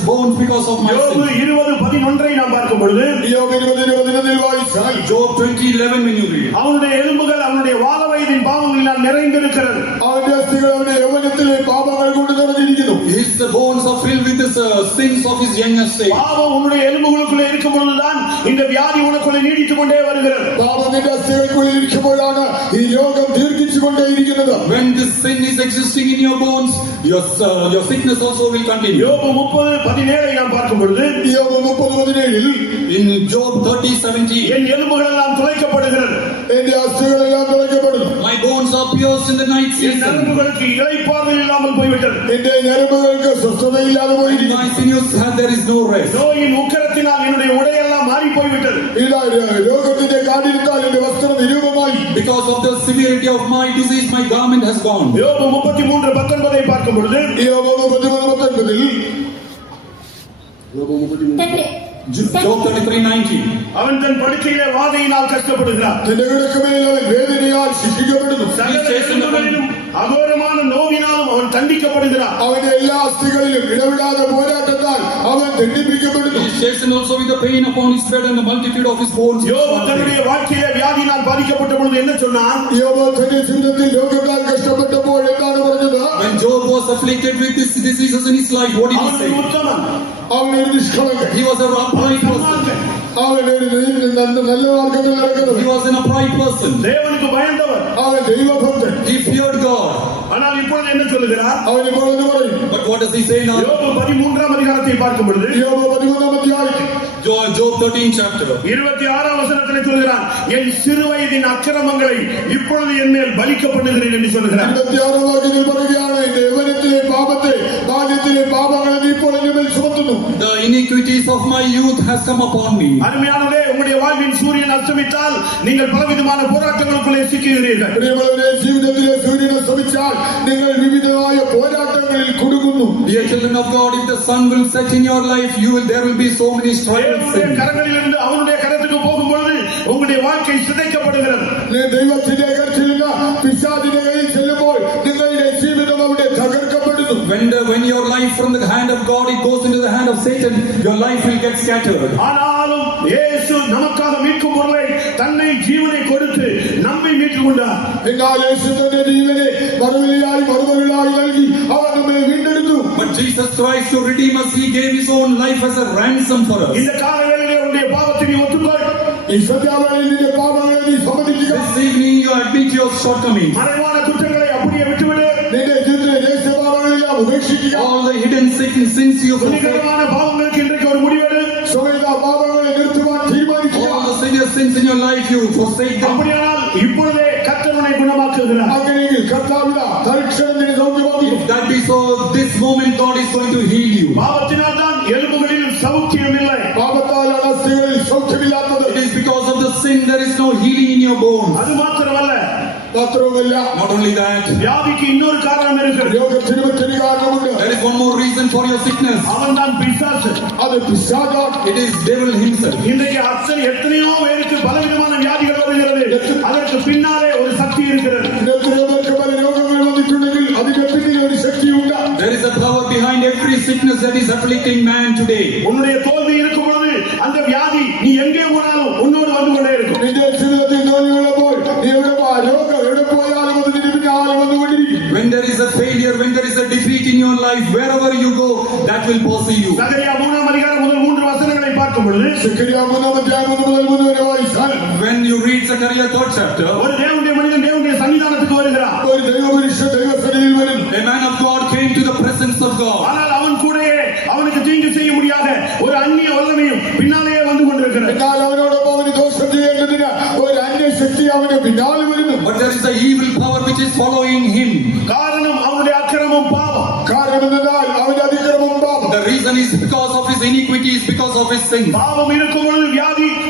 bones because of my யோபு sin. 20:11 நாம் பார்க்கும் பொழுது യോബ് 20:11 വായിച്ചാൽ Job 20:11 when you read. அவனுடைய எலும்புகள் அவனுடைய வால வயதின் பாவங்களினால் நிறைந்திருக்கிறது. അവന്റെ അസ്ഥികൾ അവന്റെ യൗവനത്തിലെ പാപങ്ങൾ കൊണ്ട് നിറഞ്ഞിരിക്കുന്നു. His bones are filled with the sins of his youngest age. பாவம் உன்னுடைய எலும்புகளுக்குள்ளே இருக்கும் பொழுதுதான் இந்த வியாதி உனக்குள்ளே நீடித்துக் கொண்டே வருகிறது. പാപം നിന്റെ അസ്ഥികൾക്കുള്ളിൽ ഇരിക്കുമ്പോഴാണ് ഈ രോഗം ദീർഘിച്ചു വർദ്ധിച്ചുകൊണ്ടേയിരിക്കുന്നത്. When this sin is existing in your bones, your sickness also will continue. யோபு 30:17 நாம் பார்க்கும் பொழுது யோபு 30:17 In Job 30:17, என் எலும்புகள் எல்லாம் துளைக்கப்படுகிறது, എന്റെ അസ്ഥികളെല്ലാം തുളയ്ക്കപ്പെടുന്നു, my bones are pierced in the night N season, நரம்புகளுக்கு இளைப்பாறுதல் இல்லாமல் போய்விட்டது, എന്റെ ഞരമ്പുകൾക്ക് സ്വസ്ഥതയില്ലാതെ in പോയിരിക്കുന്നു. my sinews there is no rest. நோயின் உக்கிரத்தினால் என்னுடைய உடையெல்லாம் மாறி போய்விட்டது, ഇതാ രോഗത്തിന്റെ കാഠിന്യത്താൽ എന്റെ വസ്ത്രം നിരൂപമായി. Because of the severity of my disease, my garment has gone. யோபு 33:19 பார்க்கும் பொழுது യോബ് 33:19 തന്റെ Job 33:19. அவன் தன் படுக்கையிலே வாதையினால் கஷ்டப்படுகிறான், തന്റെ കിടക്കമേൽ അവൻ വേദനയാൽ ശിക്ഷിക്കപ്പെടുന്നു. சகல எலும்புகளிலும் அகோரமான நோவினாலும் அவன் தண்டிக்கப்படுகிறான். അവന്റെ എല്ലാ അസ്ഥികളിലും ഇടവിടാതെ പോരാട്ടത്താൽ അവൻ ദണ്ഡിപ്പിക്കപ്പെടുന്നു. He is chastened also with the pain upon his bed and the multitude of his bones. யோபு தன்னுடைய வாழ்க்கையிலே வியாதியினால் பாதிக்கப்பட்ட பொழுது என்ன சொன்னான்? യോബ് തന്റെ ജീവിതത്തിൽ രോഗത്താൽ കഷ്ടപ്പെട്ടപ്പോൾ എന്താണ് പറഞ്ഞത്? When Job was afflicted with these diseases in his life, what did he அவன் say? உத்தமன், അവൻ ഒരു നിഷ്കളങ്കൻ, He was a upright person. അവൻ ഒരു നല്ല മാർഗത്തിൽ He നടക്കുന്നവൻ, was an upright person. தேவனுக்கு பயந்தவர். അവൻ ദൈവഭക്തൻ. He feared God. ஆனால் இப்பொழுது என்ன சொல்லுகிறார்? അവൻ ഇപ്പോൾ എന്ന് പറയും. But what does he say now? யோபு 13 அதிகாரத்தை பார்க்கும் பொழுது യോബ് 13 അധ്യായത്തിൽ Job 13 chapter. 26 வசனத்திலே சொல்கிறான், என் சிறுவயதின் அக்கிரமங்களை இப்பொழுது என் மேல் பலிக்கப்படுகிறேன் என்று சொல்கிறார். 26 വാക്യത്തിൽ പറയുകയാണ്, എന്റെ യൗവനത്തിലെ പാപത്തെ ബാല്യത്തിലെ പാപങ്ങളെ നീ ഇപ്പോൾ എന്റെ മേൽ ചുമത്തുന്നു. The iniquities of my youth has come upon me. அருமையானவரே, உங்களுடைய வாழ்வின் சூரியன் அஸ்தமித்தால் நீங்கள் பலவிதமான போராட்டங்களுக்குள்ளே சிக்குகிறீர்கள். പ്രിയമുള്ളവരെ, ജീവിതത്തിലെ സൂര്യൻ അസ്തമിച്ചാൽ നിങ്ങൾ വിവിധമായ പോരാട്ടങ്ങളിൽ കുടുങ്ങുന്നു. Dear children of God, if the sun will set in your life, there will be so many struggles. தேவனுடைய கரங்களிலிருந்து அவனுடைய கரத்துக்கு போகும் பொழுது உங்களுடைய வாழ்க்கை சிதைக்கப்படுகிறது. ദൈവത്തിന്റെ കരത്തിൽ നിന്ന് പിശാചിന്റെ കയ്യിൽ ചെല്ലുമ്പോൾ നിങ്ങളുടെ ജീവിതം അവിടെ തകർക്കപ്പെടുന്നു. When your life from the hand of God it goes into the hand of Satan, your life will get scattered. ஆனாலும் இயேசு நமக்காக மீட்கும் பொருளை தன்னை ஜீவனை கொடுத்து நம்மை மீட்டுக் கொண்டார். എന്നാൽ യേശു തന്റെ ജീവനെ മറുവിലയായി മറുപൊരുളായി നൽകി അവൻ നമ്മെ വീണ്ടെടുത്തു. But Jesus Christ to redeem us, he gave his own life as a ransom for us. இந்த காலவேளையிலே உன்னுடைய பாவத்தை நீ ஒத்துக்கொள். ഈ സന്ധ്യാവേളയിൽ നിന്റെ പാപങ്ങളെ നീ സമ്മതിക്കുക. This evening you admit your shortcomings. மறைவான குற்றங்களை அப்படியே விட்டுவிடு. നിന്റെ ജീവിതത്തിലെ രഹസ്യപാപങ്ങളെല്ലാം ഉപേക്ഷിക്കുക. All the hidden sins you forsake. துணிகரமான பாவங்களுக்கு இன்றைக்கு ஒரு முடிவெடு. സ്വമേധ പാപങ്ങളെ നിർത്തുവാൻ തീരുമാനിക്കുക. All the serious sins in your life you forsake them. அப்படியானால் இப்பொழுதே கர்த்தர் உன்னை குணமாக்குகிறார். അങ്ങനെയെങ്കിൽ കർത്താവിത തൽക്ഷണം നിന്നെ സൗഖ്യമാക്കും. If that be so, this moment God is going to heal you. பாவத்தினால் தான் எலும்புகளில் சௌக்கியம் இல்லை. പാപത്താലാണ് അസ്ഥികളിൽ സൗഖ്യമില്ലാത്തത്. It is because of the sin there is no healing in your bones. அது மாத்திரமல்ல, മാത്രവുമല്ല, Not only that, வியாதிக்கு இன்னொரு காரணம் இருக்கிறது. രോഗത്തിന് മറ്റൊരു കാരണമുണ്ട്. there is one more reason for your sickness. அவன் தான் பிசாசு. അത് പിശാചാണ്. It is devil himself. இன்றைக்கு எத்தனையோ பேருக்கு பலவிதமான வியாதிகள் வருகிறது. அதற்கு பின்னாலே ஒரு சக்தி இருக்கிறது. എത്രയോ പേർക്ക് പല രോഗങ്ങൾ വന്നിട്ടുണ്ടെങ്കിൽ അതിന്റെ പിന്നിൽ ഒരു ശക്തിയുണ്ട്. There is a power behind every sickness that is afflicting man today. உன்னுடைய தோல்வி இருக்கும் பொழுது அந்த வியாதி நீ எங்கே போனாலும் உன்னோடு வந்து கொண்டே இருக்கும். നിന്റെ ജീവിതത്തിൽ തോൽവിയുള്ളപ്പോൾ നീ രോഗം എവിടെ പോയാലും അത് നിന്റെ പിന്നാലെ വന്നുകൊണ്ടിരിക്കും. When there is a failure, when there is a defeat in your life, wherever you go, that will pursue you. சகரியா 3 அதிகாரம் முதல் 3 வசனங்களை பார்க்கும் பொழுது സെഖര്യാ 3 അധ്യായം 1 മുതൽ 3 വരെ വായിച്ചാൽ When you read Zechariah 3rd chapter, ஒரு தேவனுடைய மனிதன் தேவனுடைய சன்னிதானத்துக்கு வருகிறான். ഒരു ദൈവപുരുഷൻ ദൈവസന്നിധിയിൽ വരുന്നു. a man of God came to the presence of God. ஆனால் அவன் கூடயே அவனுக்கு தீங்கு செய்ய முடியாத ஒரு அந்நிய வல்லமையும் பின்னாலேயே வந்து கொண்டிருக்கிறது. എന്നാൽ അവനോടൊപ്പം അവന് ദോഷം ചെയ്യേണ്ടതിന് ഒരു അന്യശക്തി അവന് പിന്നാലെ വരുന്നു. But there is a evil power which is following him. காரணம் அவனுடைய அக்கிரமம் பாவம். കാരണം എന്നാൽ അവന്റെ അതിക്രമം പാപം. The reason is because of his iniquities, because of his sin. பாவம் இருக்கும் பொழுது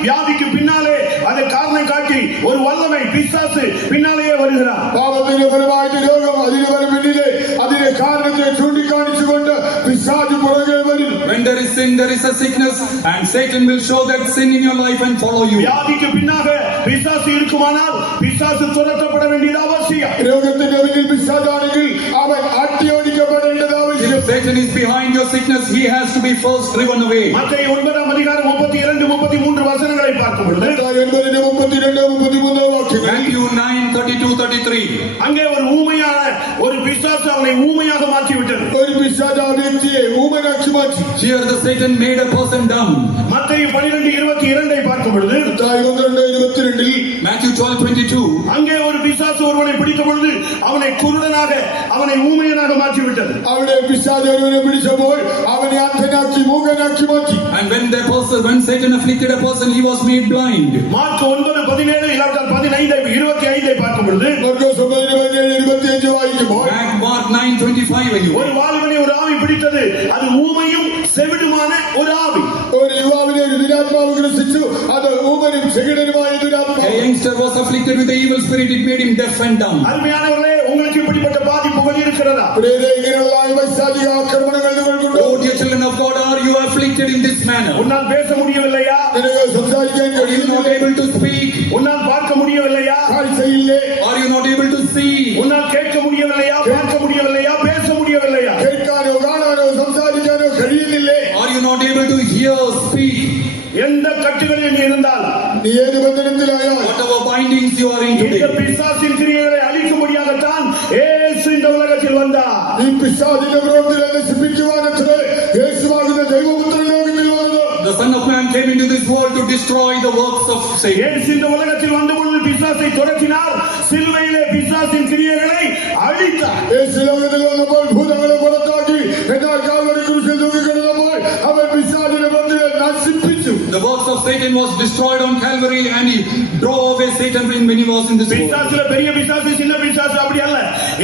வியாதிக்கு பின்னாலே அதை காரணம் காட்டி ஒரு வல்லமை பிசாசு பின்னாலேயே வருகிறான். പാപത്തിന്റെ ഫലമായിട്ട് രോഗം അതിന് പിന്നിലെ അതിന്റെ കാരണത്തെ ചൂണ്ടിക്കാണിച്ചുകൊണ്ട് പിശാച് പുറകെ വരുന്നു. When there is sin, there is a sickness, and Satan will show that sin in your life and follow you. வியாதிக்கு பின்னாக பிசாசு இருக்குமானால் பிசாசு துரத்தப்பட வேண்டியது அவசியம். രോഗത്തിന്റെ പിന്നിൽ പിശാചാണെങ്കിൽ അവൻ അട്ടിയോടിക്കപ്പെടേണ്ടത് ആവശ്യം. If Satan is behind your sickness, he has to be first driven away. மத்தேயு 9 அதிகாரம் 32 33 வசனங்களை பார்க்கும் பொழுது 8:32-33 വാക്യങ്ങൾ. Matthew 9:32-33. அங்கே ஒரு ஊமையான ஒரு பிசாசு அவனை ஊமையாக மாற்றி விட்டது. ഒരു പിശാച് ആ വ്യക്തിയെ ഊമനാക്കി மாற்றி Here the Satan made a person dumb. மத்தேயு 12:22 பார்க்கும் பொழுது மத்தாய் 12:22 Matthew 12:22. அங்கே ஒரு பிசாசு ஒருவனை பிடித்த பொழுது அவனை குருடனாக அவனை ஊமையனாக மாற்றிவிட்டது. അവിടെ പിശാച് ഒരുവനെ പിടിച്ചപ്പോൾ അവനെ അന്ധനാക്കി മൂകനാക്കി മാറ്റി. And when Satan afflicted a person, he was made blind. Mark 9:17 இல்லாவிட்டால் 15:25 பார்க்கும் பொழுது മർക്കോസ് 9:17-25 വായിക്കുമ്പോൾ Mark 9:25. ஒரு வாலிபனை ஒரு ஆவி பிடித்தது, அது ஊமையும் செவிடுமான ஒரு ஆவி. ഒരു യുവാവിനെ ഒരു ദുരാത്മാവ് ഗ്രസിച്ചു, അത് ഊമനും ചെകിടനുമായ A ദുരാത്മാവ്. youngster was afflicted with the evil spirit, it made him deaf and dumb. அருமையானவர்களே, உங்களுக்கு இப்படிப்பட்ட பாதிப்புகள் இருக்கிறதா? പ്രിയരേ, ഇങ്ങനെയുള്ള പൈശാചിക ആക്രമണങ്ങൾ നിങ്ങൾക്കുണ്ടോ? Oh dear children of God, are you afflicted in this manner? உன்னால் பேச முடியவில்லையா? നിനക്ക് സംസാരിക്കാൻ Are you not കഴിയുന്നില്ലേ? able to speak? உன்னால் பார்க்க முடியவில்லையா? കാഴ്ചയില്ലേ? Are you not able to see? உன்னால் கேட்க முடியவில்லையா? பார்க்க முடியவில்லையா? பேச முடியவில்லையா? കേൾക്കാനോ കാണാനോ സംസാരിക്കാനോ കഴിയുന്നില്ലേ? Are you not able to hear, speak? எந்த கட்டுகளில் நீ இருந்தால், നീ ഏത് ബന്ധനത്തിലായാൽ Whatever bindings you are in இந்த today. பிசாசின் கிரியைகளை அழிக்கும்படியாகத்தான் இயேசு இந்த உலகத்தில் வந்தார். ഈ പിശാചിന്റെ പ്രവൃത്തികളെ നശിപ്പിക്കുവാനത്രേ യേശുവാകുന്ന ദൈവപുത്രൻ ലോകത്തിൽ വന്നത്. The Son of Man came into this world to destroy the works of Satan. இயேசு இந்த உலகத்தில் வந்த பொழுது பிசாசை துரத்தினார், சிலுவையிலே பிசாசின் கிரியைகளை அழித்தார். യേശു ലോകത്തിൽ വന്നപ്പോൾ ഭൂതങ്ങളെ പുറത്താക്കി, എന്നാൽ കാൽവരി ക്രൂശിൽ തൂങ്ങിക്കിടന്നപ്പോൾ അവൻ പിശാചിന്റെ പ്രവൃത്തികളെ നശിപ്പിച്ചു. The works of Satan was destroyed on Calvary, and he drove away Satan when he was in this world. பிசாசுல பெரிய பிசாசு சின்ன பிசாசு அப்படி அல்ல,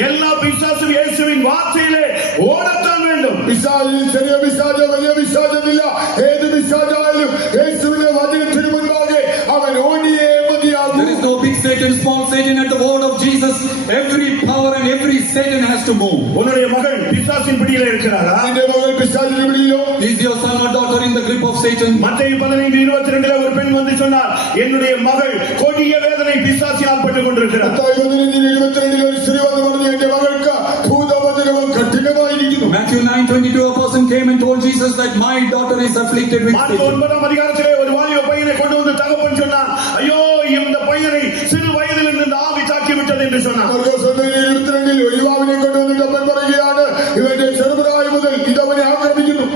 எல்லா பிசாசும் இயேசுவின் வார்த்தையிலே ஓடத்தான் வேண்டும். പിശാചിൽ ചെറിയ പിശാച് വലിയ പിശാചെന്നില്ല. ഏത് പിശാചായാലും യേശുവിന്റെ വചനത്തിന് മുൻപാകെ അവൻ ഓടിയേ മതിയാകൂ. There is no big Satan, small Satan. At the word of Jesus, every power and every Satan has to move. உன்னுடைய மகள் பிசாசின் பிடியில இருக்கிறாரா? നിന്റെ മകൾ പിശാചിന്റെ പിടിയിലോ? Is your son or daughter in the grip of Satan? மத்தேயு 15:22 ஒரு பெண் வந்து சொன்னார், என்னுடைய மகள் கொடிய வேதனை பிசாசினால் பட்டுக் கொண்டிருக்கிறார். മത്തായി 15:22 ഒരു സ്ത്രീ വന്ന് പറഞ്ഞു, എന്റെ മകൾക്ക് ഭൂതോപദ്രവം കഠിനമായിരിക്കുന്നു. Matthew 9:22, a person came and told Jesus that my daughter is afflicted with mark Satan. 9ஆம் அதிகாரத்திலே ஒரு வாலிப பையனை கொண்டு வந்து தகப்பன் சொன்னார், ஐயோ இந்த பையனை சிறு வயதில் இருந்து இந்த ஆவி தாக்கி விட்டது என்று சொன்னார். മർക്കോസ് 1:22 ഒരു യുവാവിനെ കൊണ്ടുവന്നിട്ട് അപ്പൻ പറയുകയാണ്, ഇവന്റെ ചെറുപ്രായം മുതൽ ഇതവനെ ആക്രമിക്കുന്നു.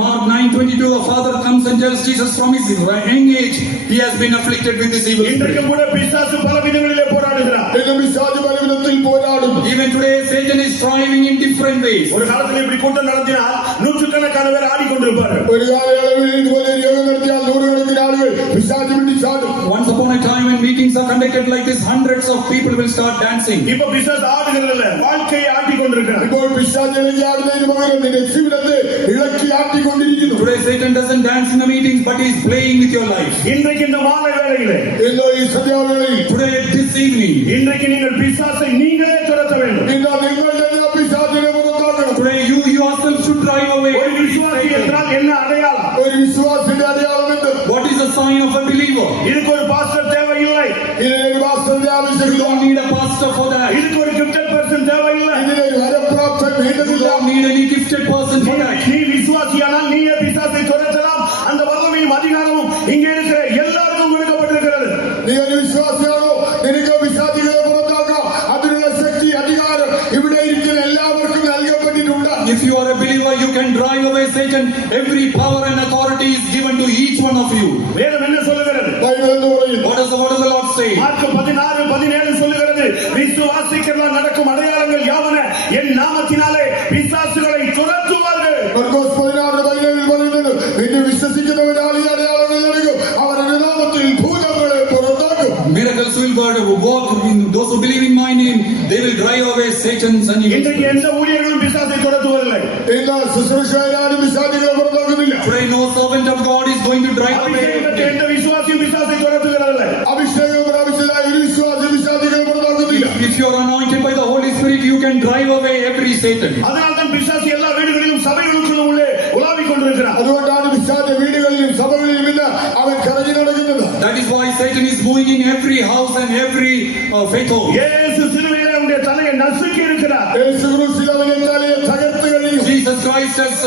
Mark 9:22, a father comes and tells Jesus from his young age he has been afflicted with this evil spirit. இன்றைக்கும் கூட பிசாசு பல விதங்களிலே போராடுகிறார். എന്നും പിശാച് പല വിധത്തിൽ പോരാടും. Even today Satan is striving in different ways. ஒரு காலத்தில் இப்படி கூட்டம் நடத்தினால் நூற்றுக்கணக்கான பேர் ஆடிக்கொண்டிருப்பார்கள். ഒരു കാലയളവിൽ ഇതുപോലെ ഒരു യോഗം നടത്തിയാൽ നൂറുകണക്കിന് ആളുകൾ പിശാച് പിടി ചാടും. Once upon a time when meetings are conducted like this, hundreds of people will start dancing. இப்ப பிசாசு ஆடுகிறது இல்ல, வாழ்க்கையை ஆட்டிக்கொண்டிருக்கிறார். ഇപ്പോൾ പിശാച് ഇളകി ആടുന്നതിന് പകരം നിന്റെ ജീവിതത്തെ ഇളക്കി ആട്ടിക്കൊണ്ടിരിക്കുന്നു. Today Satan doesn't dance in the meetings, but he is playing with your life. இன்றைக்கு இந்த மாலை வேளையிலே, ഇന്നോ ഈ സന്ധ്യാവേളയിൽ Today this evening, இன்றைக்கு நீங்கள் பிசாசை நீங்களே துரத்த வேண்டும். ഇന്ന് നിങ്ങൾ തന്നെ പിശാചിനെ പുറത്താക്കണം. today you yourself should drive away ஒரு every விசுவாசி Satan. என்றால் என்ன அடையாளம்? ഒരു വിശ്വാസിന്റെ അടയാളം എന്ത്? What is the sign of a believer? இதுக்கு ஒரு பாஸ்டர் தேவையில்லை, ഇതിനൊരു വാസ്തവന്റെ You ആവശ്യമില്ല. don't need a pastor for that. இதுக்கு ஒரு gifted person தேவையில்லை. ഇതിനൊരു വരപ്രാപ്തൻ You വേണ്ടതില്ല. don't need any gifted person for that. நீ விசுவாசியானால் நீயே பிசாசை துரத்தலாம். அந்த வல்லமையும் அதிகாரமும் இங்கே இருக்கிற எல்லாருக்கும் கொடுக்கப்பட்டிருக்கிறது. നീ ഒരു വിശ്വാസിയാണോ? നിനക്ക് പിശാചികളെ പുറത്താക്കാം. അതിനുള്ള ശക്തി, അധികാരം ഇവിടെ ഇരിക്കുന്ന എല്ലാവർക്കും നൽകപ്പെട്ടിട്ടുണ്ട്. If you are a believer, you can drive away Satan. Every power and authority is given to each one of you. வேதம் என்ன சொல்லுகிறது? ബൈബിൾ എന്ന് പറയുന്നു. What does the word of the Lord say? Mark 16:17 சொல்லுகிறது, விசுவாசிக்கிறவர்கள் நடக்கும் அடையாளங்கள் யாவன என் நாமத்தினாலே பிசாசுகளை துரத்துவார்கள். മർക്കോസ് 16:17 പറയുന്നത്, നിന്നെ വിശ്വസിക്കുന്നവരാൽ ഈ അടയാളങ്ങൾ നൽകും. അവർ എന്റെ നാമത്തിൽ ഭൂതങ്ങളെ പുറത്താക്കും. Miracles will work in those who believe in my name. They will drive away Satan's and evil இன்றைக்கு spirits. எந்த ஊழியர்களும் பிசாசை துரத்துவதில்லை. ഇന്ന് ശുശ്രൂഷകരാരും പിശാചികളെ പുറത്താക്കുന്നില്ല. Today no servant of God is going to drive away. அபிஷேகத்தை எந்த விசுவாசியும் பிசாசை துரத்துகிறதில்லை. അഭിഷേകം പ്രാപിച്ചതായ ഒരു വിശ്വാസി പിശാചികളെ പുറത്താക്കുന്നില്ല. If you are anointed by the Holy Spirit, you can drive away every Satan. அதனால்தான் பிசாசு எல்லா வீடுகளிலும் சபைகளுக்குள்ளும் உள்ளே உலாவிக் கொண்டிருக்கிறார். അതുകൊണ്ടാണ് പിശാച് വീടുകളിലും സഭകളിലും ഇന്ന് അവൻ കറങ്ങി നടക്കുന്നത്. That is why Satan is moving in every house and every faith home. இயேசு சிலுவையிலே அவருடைய தலையை நசுக்கி இருக்கிறார். യേശു ക്രിസ്തു അവന്റെ തലയെ തകർത്ത് കഴിഞ്ഞു. Jesus Christ has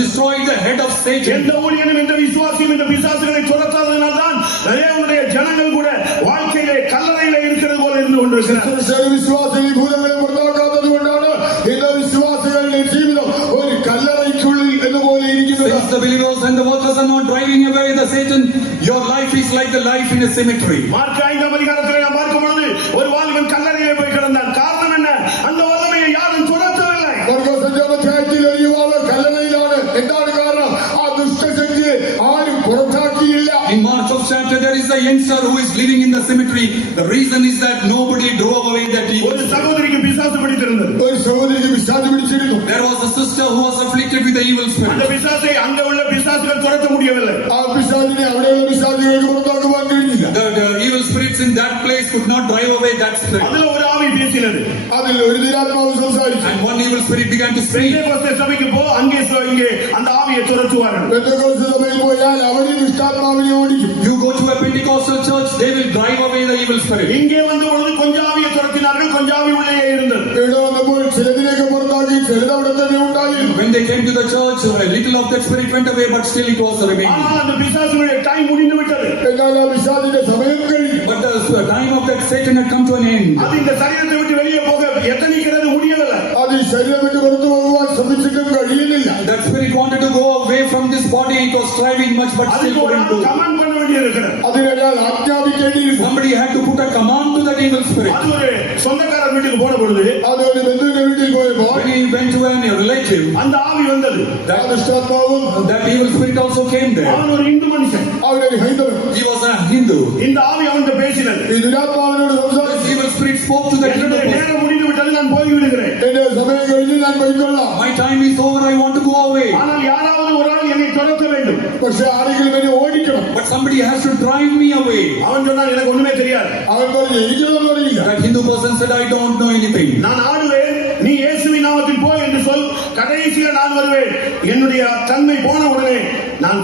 destroyed the head of Satan. எந்த ஊழியனும் எந்த விசுவாசியும் இந்த பிசாசுகளை துரத்தாததினால் தான் தேவனுடைய ஜனங்கள் கூட வாழ்க்கையிலே கல்லறையிலே இருக்கிறது போல இருந்து கொண்டிருக்கிறார். വിശ്വാസികൾ ഈ ഭൂതങ്ങളെ പുറത്താക്കാത്തത് കൊണ്ടാണ് ഇന്ന് വിശ്വാസികളുടെ ജീവിതം ഒരു കല്ലറയ്ക്കുള്ളിൽ എന്നപോലെ ഇരിക്കുന്നത്. the believers and the workers are not driving away the Satan, your life is like the life in a cemetery. Mark 5ஆம் அதிகாரத்திலே நாம் பார்க்கும் பொழுது ஒரு வாலிபன் கல்லறையிலே போய் கிடந்தான். காரணம் என்ன? அந்த வல்லமையை யாரும் துரத்தவில்லை. മർക്കോസ് 5-ാം അധ്യായത്തിൽ ഒരു യുവാവ് കല്ലറയിലാണ്. എന്താണ് കാരണം? ആ ദുഷ്ടശക്തിയെ ആരും പുറത്താക്കിയില്ല. In Mark of chapter, there is a youngster who is living in the cemetery. The reason is that nobody drove away that evil. ஒரு சகோதரிக்கு பிசாசு பிடித்திருந்தது. ഒരു സഹോദരിക്ക് പിശാച് പിടിച്ചിരുന്നു. There was a sister who was afflicted with the evil அந்த spirit. பிசாசை அங்க உள்ள பிசாசுகள் துரத்த முடியவில்லை. ആ പിശാചിനെ അവിടെയുള്ള പിശാചുകൾക്ക് പുറത്താക്കുവാൻ കഴിഞ്ഞില്ല. The evil spirits in that place could not drive away that spirit. அதுல ஒரு ஆவி பேசினது. അതിൽ ഒരു ദുരാത്മാവ് സംസാരിച്ചു. And one evil spirit began to speak. Pentecost சபைக்கு போ, அங்கே இங்கே அந்த ஆவியை துரத்துவார்கள். പെന്തക്കോസ്ത് സഭയിൽ പോയാൽ അവരെ ദുഷ്ടാത്മാവിനെ ഓടിക്കും. You go to a Pentecostal church, they will drive away the evil spirit. இங்கே வந்த பொழுது கொஞ்சம் ஆவியை துரத்தினார்கள், கொஞ்சம் ஆவி உள்ளே இருந்தது. ഇവിടെ വന്നപ്പോൾ ചിലതിനെയൊക്കെ പുറത്താക്കി ചിലത് അവിടെ തന്നെ ഉണ്ടായിരുന്നു. When they came to the church, a little of that spirit went away, but still it was remaining. ஆனால் அந்த பிசாசுடைய டைம் முடிந்து விட்டது. എന്നാൽ ആ പിശാചിന്റെ സമയം കഴിഞ്ഞു. But the time of that Satan had come to an end. அது இந்த சரீரத்தை விட்டு வெளியே போக எத்தனைக்கிறது முடியவில்லை. അത് ഈ ശരീരം വിട്ട് പുറത്തു പോകുവാൻ ശ്രമിച്ചിട്ടും കഴിയുന്നില്ല. That spirit wanted to go away from this body. It was striving much, but still அதுக்கு ஒரு couldn't do. கமாண்ட் பண்ண வேண்டியிருக்கிறது. അതിനൊരാൾ ആജ്ഞാപിക്കേണ്ടിയിരുന്നു. Somebody had to put a command to that evil spirit. அது ஒரு சொந்தக்காரர் வீட்டுக்கு போன பொழுது അത് ഒരു ബന്ധുവിന്റെ വീട്ടിൽ പോയപ്പോൾ When he went to a relative, அந்த ஆவி வந்தது. ആ ദുഷ്ടാത്മാവും that evil spirit also came there. அவன் ஒரு இந்து மனுஷன். അവരൊരു ഹൈന്ദവൻ. He was a Hindu. இந்த ஆவி அவன்கிட்ட பேசினது. ഈ ദുരാത്മാവിനോട് This സംസാരിച്ചു. evil spirit spoke to that Hindu என்னுடைய person. நேரம் முடிந்து விட்டது, நான் போய்விடுகிறேன். എന്റെ സമയം കഴിഞ്ഞ് ഞാൻ പോയിക്കൊള്ളാം. My time is over. I want to go away. ஆனால் யாராவது ஒரு ஆள் என்னை துரத்த வேண்டும். പക്ഷെ ആരെങ്കിലും എന്നെ ഓടിക്കണം. But somebody has to drive me away. அவன் சொன்னான், எனக்கு ஒண்ணுமே தெரியாது. അവൻ പറഞ്ഞു എനിക്കൊന്നും അറിയില്ല. That Hindu person said, I don't know anything. நான் ஆடுவேன், நீ இயேசுவின் நாமத்தில் போ என்று சொல், கடைசியில் நான் வருவேன். என்னுடைய தன்மை போன உடனே நான்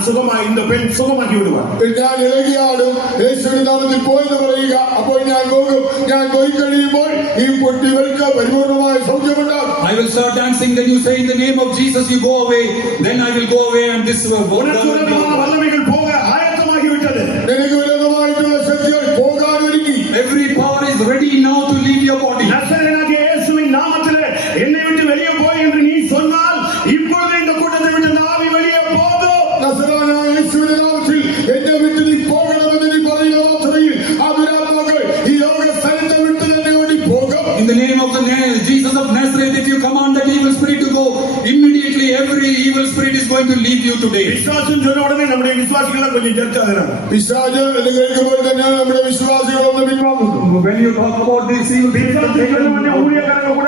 இந்த பெண் சுகமாக்கி விடுவார். ഞാൻ ഇളകിയാടും, യേശുവിന്റെ നാമത്തിൽ പോയെന്ന് പറയുക. അപ്പോൾ ഞാൻ പോകും. ഞാൻ പോയി കഴിയുമ്പോൾ ഈ പൊട്ടികൾക്ക് പരിപൂർണമായ സൗഖ്യമുണ്ടാകും. I will start dancing. Then you say, in the name of Jesus, you go away. Then I will go away, and this will உனக்கு விரோதமான வல்லமைகள் போக ஆயத்தமாகி விட்டது. നിനക്ക് വിരോധമായിട്ടുള്ള ശക്തികൾ പോകാൻ ഒരുങ്ങി. Every power is ready now to leave your body. நசரேயனாகிய இயேசுவின் நாமத்திலே என்னை விட்டு வெளியே போய் என்று நீ சொன்னால், இப்பொழுது இந்த கூட்டத்தை விட்டு இந்த ஆவி வெளியே போகும். നസറായനായ യേശുവിന്റെ നാമത്തിൽ എന്നെ വിട്ട് നീ പോകണമെന്ന് നീ പറയുന്ന മാത്രയിൽ ആ ദുരാത്മാക്കൾ ഈ ലോക സ്ഥലത്തെ വിട്ട് തന്നെ ഓടി പോകും. In the name of Jesus of Nazareth, if you command that evil spirit to go, immediately every evil spirit is going to leave you today. விசுவாசம் சொன்ன உடனே நம்முடைய விசுவாசிகள் கொஞ்சம் ஜெர்க்காகிறாங்க. പിശാച് എന്ന് കേൾക്കുമ്പോൾ തന്നെ നമ്മുടെ വിശ്വാസികൾ ഒന്ന് പിൻവാങ്ങുന്നു. When you talk about this evil spirit, விசுவாசிகள் ஊழியக்காரங்க கூட